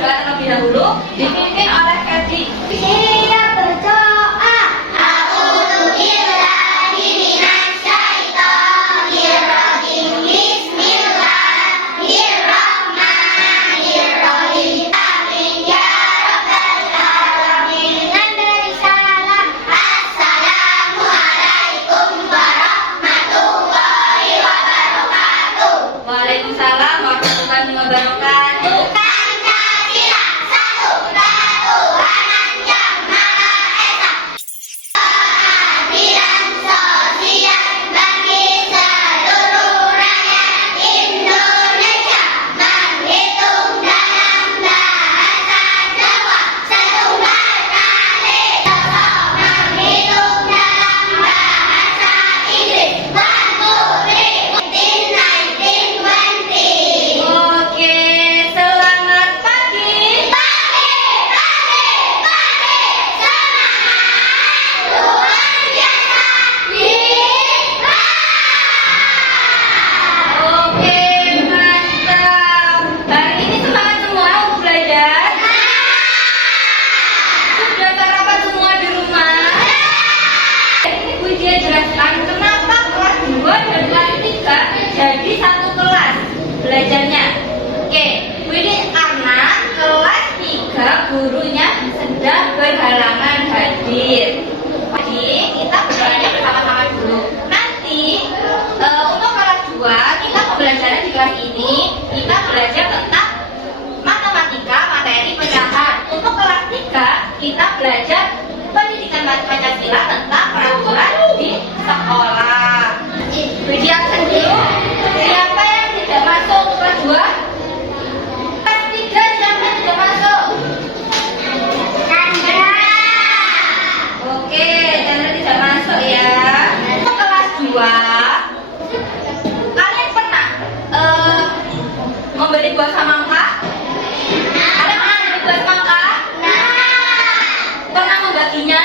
berdoa terlebih dahulu, dipimpin oleh Ferdi. Kita berdoa. A'udzubillahi minasyaitonirrajim. Bismillahirrahmanirrahim. Amin ya rabbal alamin. Dari salam. Assalamualaikum warahmatullahi wabarakatuh. Waalaikumsalam warahmatullahi wabarakatuh. Pancasila satu ketuhanan yang maha esa. Keadilan sosial bagi seluruh rakyat Indonesia. Menghitung dalam bahasa Jawa setunggal kali. Menghitung dalam bahasa Inggris. 1, 2, 3, 19, 20. Oke, selamat pagi. Pagi, semangat luar biasa. Oke, mantap. Hari ini semangat semua untuk belajar. Sudah sarapan semua di rumah? Ini Bu Dia jelaskan kenapa kelas 2 dan kelas 3 jadi satu kelas belajarnya. Oke, Bu ini karena kelas 3 gurunya sedang berhalangan hadir. Jadi kita berdoanya bersama-sama dulu. Nanti untuk kelas 2 kita pembelajaran di kelas ini kita belajar tentang matematika, materi pecahan. Untuk kelas 3 kita belajar pendidikan Pancasila tentang peraturan di sekolah. Budi absen dulu. Siapa yang tidak masuk untuk kelas 2? Kelas 3 siapa yang tidak masuk? Chandra. Oke, Chandra tidak masuk ya. Untuk kelas 2 kalian pernah memberi buah semangka? Kalian pernah memberi buah semangka? Pernah membaginya?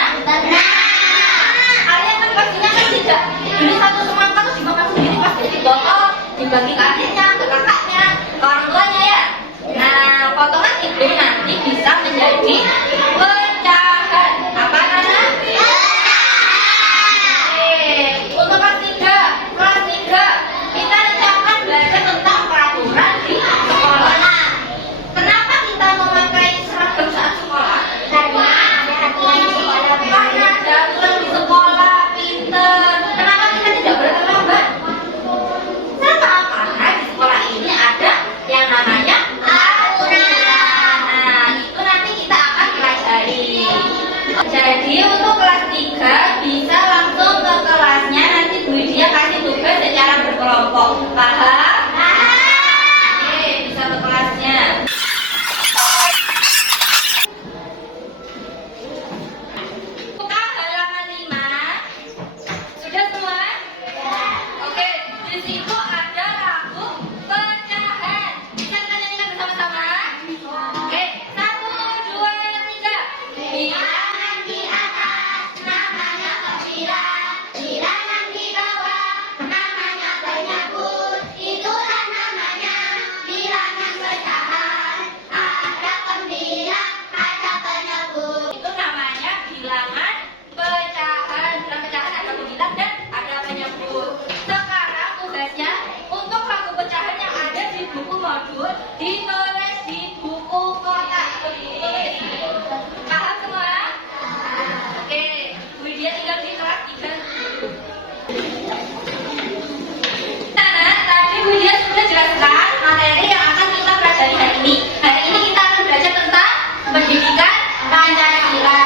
Kalian kan pastinya kan tidak beli satu semangka terus dimakan sendiri, pasti dipotong, dibagi ke adiknya, ke kakaknya, ke orang tuanya ya. Nah, potongan itu nanti bisa menjadi pecahan. Apa Nana? Untuk kelas 3 kita nanti akan belajar tentang peraturan di sekolah. Kenapa kita memakai seragam saat sekolah? Karena ada aturan di sekolah. Karena ada aturan di sekolah, pinter. Kenapa kita tidak boleh terlambat? Sama, karena di sekolah ini ada yang namanya aturan. Nah, itu nanti kita akan pelajari. Jadi untuk kelas 3 bisa langsung ke kelasnya, nanti Bu Dia kasih tugas secara berkelompok. Paham? Oke, bisa ke kelasnya. Buka halaman 5. Sudah semua? Oke, di situ ada lagu pecahan. Bisa kita nyanyikan bersama-sama? Oke, 1, 2, 3. Bilangan di atas namanya kebilang, bilangan di bawah namanya penyebut. Itulah namanya bilangan pecahan. Ada pembilang, ada penyebut. Itu namanya bilangan pecahan. Bilangan pecahan ada pembilang dan ada penyebut. Sekarang tugasnya untuk lagu pecahan yang ada di buku modul ditulis di buku kotak atau di buku tulis. Paham semua? Oke, Bu Dia tinggal di kelas 3. Nah, tadi Bu Dia sudah jelaskan materi yang akan kita pelajari hari ini. Hari ini kita akan belajar tentang pendidikan Pancasila.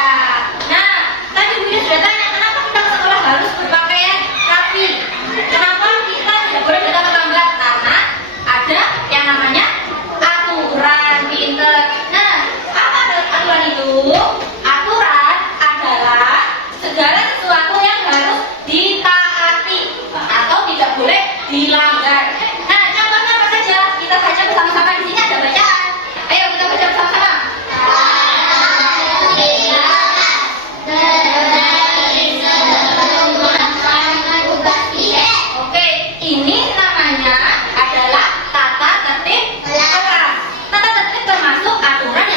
Nah, tadi Bu Dia sudah tanya kenapa kita ke sekolah harus berpakaian rapi. Kenapa kita tidak boleh datang terlambat? Karena ada yang namanya aturan, pinter. Nah, apa aturan itu? Aturan adalah segala sesuatu yang harus ditaati atau tidak boleh dilanggar. Nah, contohnya apa saja? Kita baca bersama-sama, di sini ada bacaan. Ayo kita baca bersama-sama. Oke, ini namanya adalah tata tertib kelas. Tata tertib termasuk aturan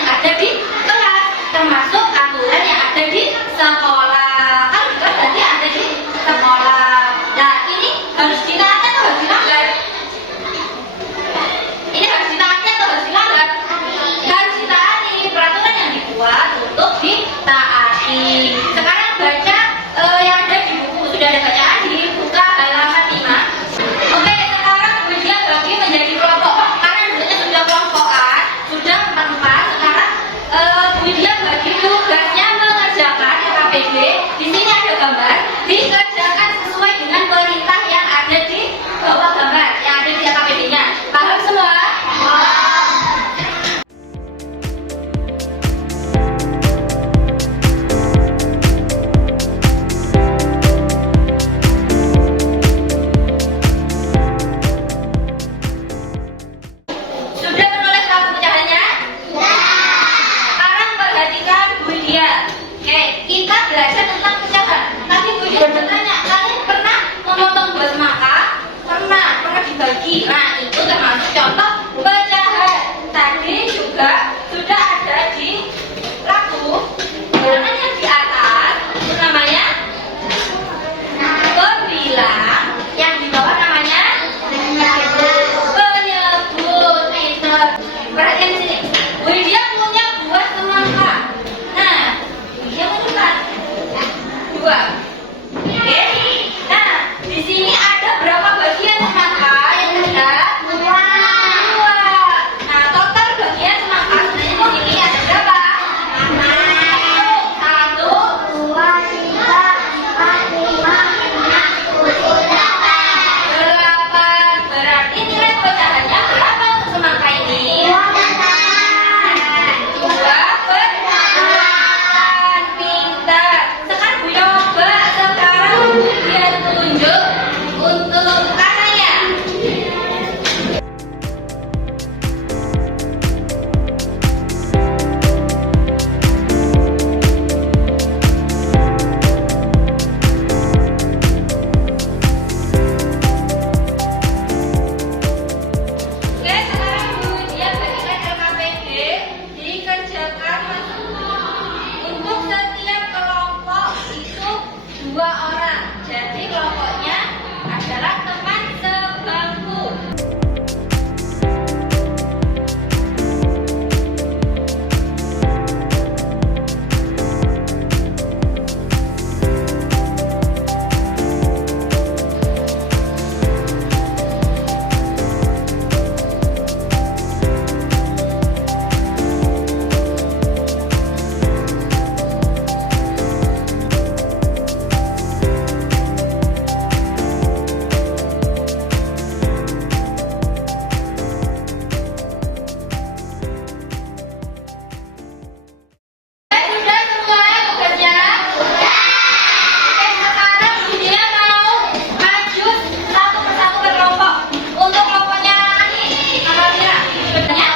juga sudah ada di lagu. Bilangan yang di atas itu namanya pembilang, yang di bawah namanya penyebut. Pinter. Perhatian sini. Widya punya buah semangka. Nah, Widya punya dua. Oke. Nah, di sini ada berapa bagian semangka yang ada? Dua. Nah, total bagian semangka sebenarnya di sini ada berapa? Satu, dua, tiga, empat, lima, enam, tujuh, delapan. 8. Berarti nilai pecahannya berapa untuk semangka ini? 2/8. Pintar. Sekarang Bu coba sekarang dia tunjuk untuk karenanya. Oke, sekarang Bu dia bagikan LKPD dikerjakan untuk setiap kelompok itu 2 orang. Jadi kelompoknya adalah teman sebangku. Sudah semua tugasnya? Oke, sekarang Bu dia mau maju satu persatu ke kelompok. Untuk kelompoknya Amalia, sebenarnya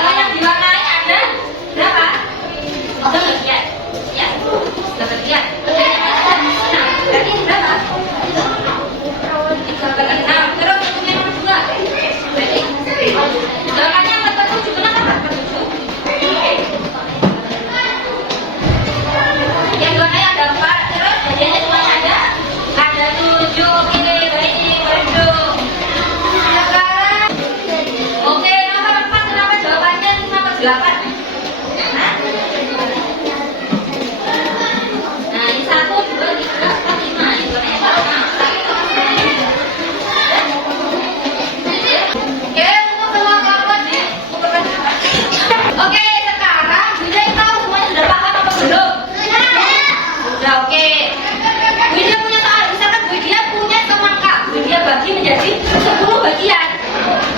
yang diwarnai ada berapa? Oh, bagian. Ya, bagian. Nah, berarti berapa? 3/6. Terus untuk yang kedua, berarti jawabannya 4/7. Kenapa 4/7? Oke. Yang diwarnai ada 4, terus bagiannya semuanya ada 7. Oke, baik, betul. Sekarang, oke, nomor 4 kenapa jawabannya 5/8? Nah, ini 1, 2, 3, 4, 5. Ini diwarnai apa? Oke, untuk semua kelompok dikumpulkan. Oke, sekarang Widya tahu semuanya sudah paham apa belum? Sudah, oke. Widya punya soal, misalkan Widya punya semangka, Widya bagi menjadi 10 bagian.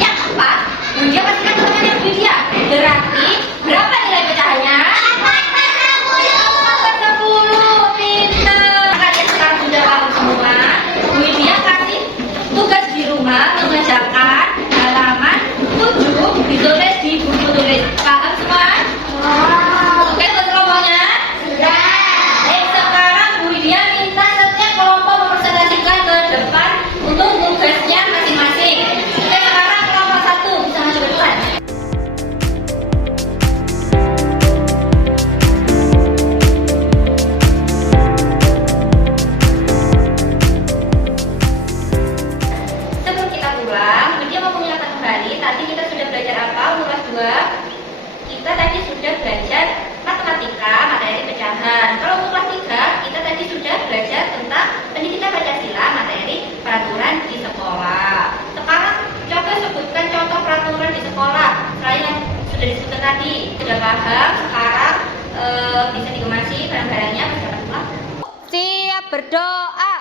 Yang 4, Widya pastikan ke temannya Widya. Berarti berapa nilai pecahannya? 4/10. Pinter. Kalian sekarang sudah paham semua. Widya kasih tugas di rumah mengerjakan halaman 7 ditulis di buku tulis. Paham semua? Oke, untuk kelompoknya? Sekarang Bu Widya minta setiap kelompok mempresentasikan ke depan untuk tugasnya masing-masing. Oke, sekarang kelompok 1 bisa maju ke depan. Sebelum kita pulang, Bu Widya mau mengingatkan kembali. Tadi kita sudah belajar apa untuk kelas 2? Kita tadi sudah belajar matematika, materi pecahan. Kalau untuk kelas 3, kita tadi sudah belajar tentang pendidikan Pancasila, materi peraturan di sekolah. Sekarang coba sebutkan contoh peraturan di sekolah. Selain yang sudah disebutkan tadi, sudah paham. Sekarang bisa digemasi barang-barangnya. Siap berdoa.